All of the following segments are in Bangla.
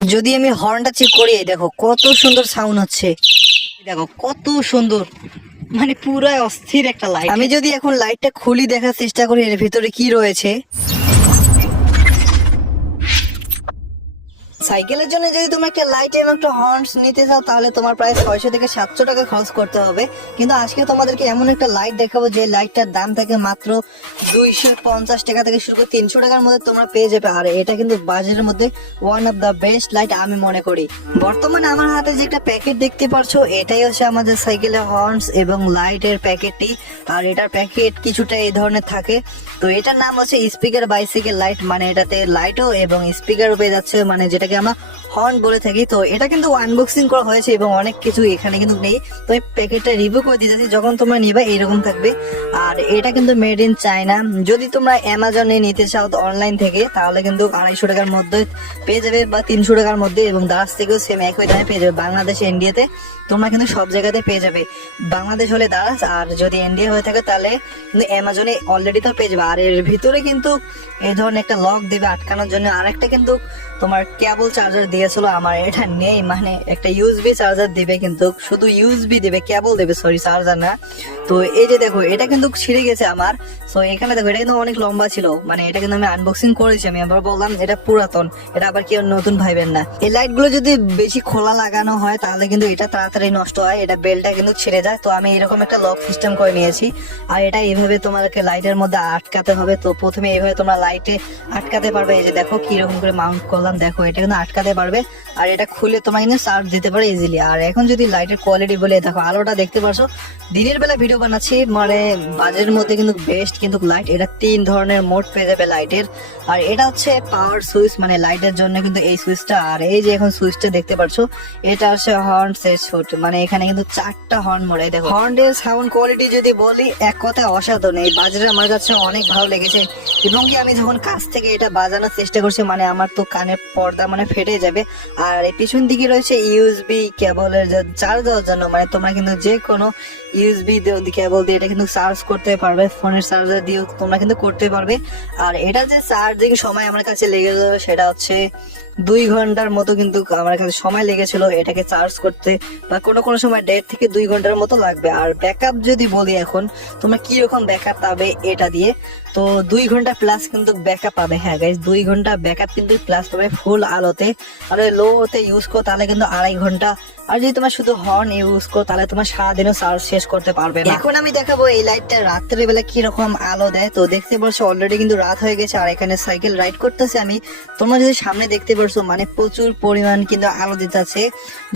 যদি আমি হর্নটা চেক করি দেখো, কত সুন্দর সাউন্ড হচ্ছে। দেখো, কত সুন্দর। মানে পুরো অস্থির একটা লাইট আমি যদি এখন লাইটটা খুলি, দেখার চেষ্টা করি, এর ভিতরে কি রয়েছে? সাইকেলের জন্য যদি তুমি একটা লাইট এবং একটা হর্নস নিতে চাও, তাহলে তোমার প্রায় ছয়শো থেকে সাতশো টাকা খরচ করতে হবে। কিন্তু আজকে তোমাদেরকে এমন একটা লাইট দেখাবো, যে লাইটটার দাম থাকে মাত্র দুইশো পঞ্চাশ টাকা থেকে শুরু করে তিনশো টাকার মধ্যে তোমরা পেয়ে যাবে। আর এটা কিন্তু বাজারের মধ্যে one of the best light আমি মনে করি। বর্তমানে আমার হাতে যে একটা প্যাকেট দেখতে পারছ, এটাই হচ্ছে আমাদের সাইকেলের হর্নস এবং লাইটের প্যাকেটটি আর এটার প্যাকেট কিছুটা এই ধরনের থাকে। তো এটার নাম হচ্ছে স্পিকার বাইসাইকেল লাইট মানে এটাতে লাইটও এবং স্পিকারও পেয়ে যাচ্ছে মানে যেটাকে আমরা হর্ন বলে থাকি, তো এটা কিন্তু আনবক্সিং করা হয়েছে এবং অনেক কিছু এখানে কিন্তু নেই। তো এই প্যাকেটটা রিভিউ করে দিতেছি যখন তোমরা নিবে এরকম থাকবে। আর এটা কিন্তু মেড ইন চায়না যদি তোমরা অ্যামাজনে নিতে চাও অনলাইন থেকে, তাহলে কিন্তু আড়াইশো টাকার মধ্যে পেয়ে যাবে বা তিনশো টাকার মধ্যে এবং দারাজ থেকেও সেম একই দামে পেয়ে যাবে। বাংলাদেশ ইন্ডিয়াতে তোমরা কিন্তু সব জায়গাতে পেয়ে যাবে। বাংলাদেশ হলে দারাজ আর যদি ইন্ডিয়া হয়ে থাকে তাহলে কিন্তু অ্যামাজনে অলরেডি তো পেয়ে যাবে। আর এর ভিতরে কিন্তু এই ধরনের একটা লক দেবে আটকানোর জন্য। আর একটা কিন্তু তোমার কেবল চার্জার দিয়েছিল, আমার এটা নেই মানে একটা ইউএসবি চার্জার দিবে কিন্তু, শুধু ইউএসবি দেবে কেবল দেবে সরি চার্জার না। তো এই যে দেখো, এটা কিন্তু ছিঁড়ে গেছে আমার। সো এখানে দেখো, এটা কিন্তু অনেক লম্বা ছিল। মানে এটা কিন্তু আমি আনবক্সিং করেছি, আমি আবার বললাম, এটা পুরাতন, এটা আবার কেউ নতুন ভাইবেন না। এই লাইটগুলো যদি বেশি খোলা লাগানো হয়, তাহলে কিন্তু এটা তাড়াতাড়ি নষ্ট হয়, এটা বেলটা কিন্তু ছিঁড়ে যায়। তো আমি এরকম একটা লক সিস্টেম করে নিয়েছি। আর এটা এইভাবে তোমাদেরকে লাইটের মধ্যে আটকাতে হবে। তো প্রথমে এইভাবে তোমরা লাইটে আটকাতে পারবে। এই যে দেখো, কীরকম করে মাউন্ট করলাম। দেখো, এটা কিন্তু আটকাতে পারবে। আর এটা খুলে তোমরা কিন্তু চার্জ দিতে পারো ইজিলি আর এখন যদি লাইটের কোয়ালিটি বলে, দেখো আলোটা দেখতে পারছ, দিনের বেলা ভিডিও বানাচ্ছি মানে বাজের মধ্যে কিন্তু বেস্ট কিন্তু লাইট এটা তিন ধরনের মোড পেয়ে যাবে লাইটের আর এটা হচ্ছে পাওয়ার সুইচ মানে লাইটের জন্য কিন্তু এই সুইচটা আর এই যে এখন সুইচটা দেখতে পাচ্ছো এটা হচ্ছে হর্ন সেট শুট মানে এখানে কিন্তু চারটা হর্ন মোড়ে দেখো হর্নের সাউন্ড কোয়ালিটি যদি বলি, এক কথায় অসাধারণ। এই বাজারে আমার কাছে অনেক ভালো লেগেছে। এবং কি আমি যখন কাছ থেকে এটা বাজানোর চেষ্টা করছি মানে আমার তো কানের পর্দা মানে ফেটে যাবে। আর এই পিছন দিকে রয়েছে ইউএসবি কেবলের চার্জ দেওয়ার জন্য মানে তোমরা কিন্তু যে কোনো ইউএসবি কেবল দিয়ে, এটা কিন্তু চার্জ করতে পারবে ফোনের চার্জার দিয়েও তোমরা কিন্তু করতে পারবে। আর এটা যে চার্জিং সময় আমার কাছে লেগে যাবে সেটা হচ্ছে দুই ঘণ্টার মতো কিন্তু আমার কাছে সময় লেগেছিল, এটাকে চার্জ করতে। বা কোনো কোনো সময় দেড় থেকে দুই ঘণ্টার মতো লাগবে। আর ব্যাকআপ যদি বলি এখন, তোমরা কি রকম ব্যাকআপ পাবে এটা দিয়ে? তো দুই ঘণ্টা প্লাস কিন্তু ব্যাকআপ পাবে। হ্যাঁ গাইজ দুই ঘণ্টা ব্যাকআপ কিন্তু প্লাস পাবে ফুল আলোতে। আর লো তে ইউজ করো, তাহলে কিন্তু আড়াই ঘণ্টা। আর যদি তোমার শুধু হর্ন ইউজ করো, তাহলে তোমার সারাদিনও চার্জ শেষ করতে পারবে না। এখন আমি দেখাবো এই লাইটটা রাত্রে বেলা কি রকম আলো দেয়। তো দেখতে পারছ অলরেডি কিন্তু রাত হয়ে গেছে, আর এখানে সাইকেল রাইড করতেছে আমি। তোমরা যদি সামনে দেখতে পারছ মানে প্রচুর পরিমাণ কিন্তু আলো দিতেছে।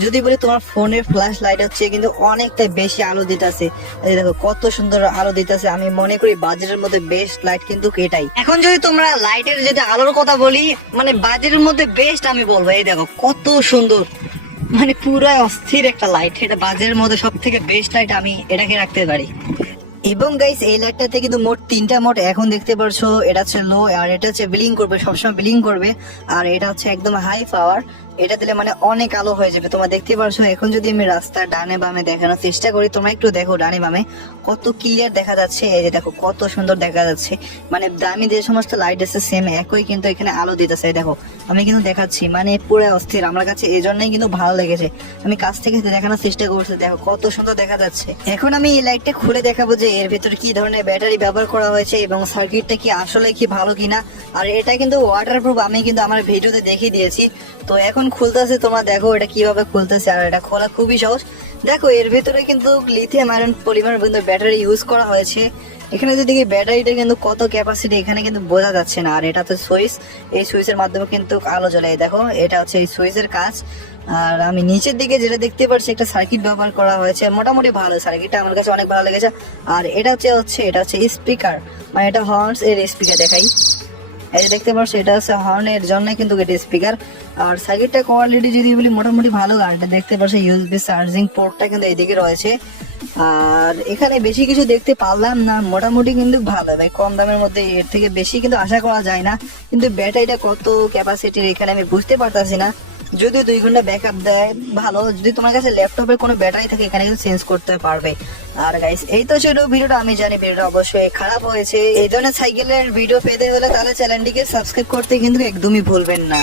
যদি বলি তোমার ফোনের ফ্ল্যাশ লাইট হচ্ছে, কিন্তু অনেকটা বেশি আলো দিতেছে। দেখো, কত সুন্দর আলো দিতেছে। আমি মনে করি বাজারের মধ্যে বেস্ট লাইট কিন্তু এটাই। এখন যদি তোমরা লাইটের যদি আলোর কথা বলি মানে বাজারের মধ্যে বেস্ট আমি বলব। এই দেখো, কত সুন্দর। মানে পুরাই অস্থির একটা লাইট এটা বাজের মধ্যে সব থেকে বেস্ট লাইট আমি এটাকে রাখতে পারি। এবং গাইস এই লাইটটাতে কিন্তু মোট তিনটা মোট এখন দেখতে পারছ, এটা হচ্ছে লো আর এটা হচ্ছে বিলিং করবে, সবসময় বিলিং করবে, আর এটা হচ্ছে একদম হাই পাওয়ার এটা দিলে মানে অনেক আলো হয়ে যাবে। তোমরা দেখতে পারছ, এখন যদি আমি রাস্তা ডানে বামে দেখানোর চেষ্টা করি, তোমরা একটু দেখো ডানে বামে, কত ক্লিয়ার দেখা যাচ্ছে। এই যে দেখো, কত সুন্দর দেখা যাচ্ছে। মানে দামি যে সমস্ত লাইট আছে সেম একই কিন্তু এখানে আলো দিতেছে। দেখো, আমি কিন্তু দেখাচ্ছি মানে পুরো অস্থির। আমার কাছে এই জন্যই কিন্তু ভালো লেগেছে। আমি কাছ থেকে দেখানোর চেষ্টা করছি, দেখো, কত সুন্দর দেখা যাচ্ছে। এখন আমি এই লাইটটা খুলে দেখাবো যে এর ভিতরে কি ধরনের ব্যাটারি ব্যবহার করা হয়েছে এবং সার্কিটটা কি আসলে কি ভালো কিনা। আর এটা কিন্তু ওয়াটারপ্রুফ আমি কিন্তু আমার ভিডিওতে দেখিয়ে দিয়েছি। তো এখন খুলতেছে তোমরা দেখো এটা কীভাবে খুলতেছে আর এটা খোলা খুবই সহজ। দেখো, এর ভিতরে কিন্তু লিথিয়াম আয়রন পলিমার কিন্তু ব্যাটারি ইউজ করা হয়েছে। এখানে যদি দেখি ব্যাটারিটা কিন্তু কত ক্যাপাসিটি এখানে কিন্তু বোঝা যাচ্ছে না। আর এটা তো সুইচ, এই সুইচের মাধ্যমে কিন্তু আলো জ্বলে দেখো, এটা হচ্ছে এই সুইচের কাজ। আর আমি নিচের দিকে যেটা দেখতে পাচ্ছি, একটা সার্কিট ব্যবহার করা হয়েছে। মোটামুটি ভালো সার্কিটটা আমার কাছে অনেক ভালো লেগেছে। আর এটা হচ্ছে হচ্ছে, এটা হচ্ছে স্পিকার মানে এটা হর্নস এর স্পিকার দেখাই। এই দেখতে পাচ্ছ, এটা হচ্ছে হর্নের জন্য কিন্তু এটা স্পিকার আর সার্কিটটা কোয়ালিটি যদি বলি, মোটামুটি ভালো আর এটা দেখতে পাচ্ছ ইউএসবি চার্জিং পোর্টটা কিন্তু এইদিকে রয়েছে। আর এখানে বেশি কিছু দেখতে পারলাম না, মোটামুটি কিন্তু ভালো। ভাই, কম দামের মধ্যে এর থেকে বেশি কিন্তু আশা করা যায় না। কিন্তু ব্যাটারিটা কত ক্যাপাসিটির এখানে আমি বুঝতে পারতাছি না। যদি দুই ঘণ্টা ব্যাকআপ দেয়, ভালো। যদি তোমার কাছে ল্যাপটপের কোনো ব্যাটারি থাকে, এখানে কিন্তু চেঞ্জ করতে পারবে। আর গাইস এই তো ছিল ভিডিওটা। আমি জানি ভিডিওটা অবশ্যই খারাপ হয়েছে। এই ধরনের সাইকেলের ভিডিও পেতে হলে তাহলে চ্যানেলটিকে সাবস্ক্রাইব করতে কিন্তু একদমই ভুলবেন না।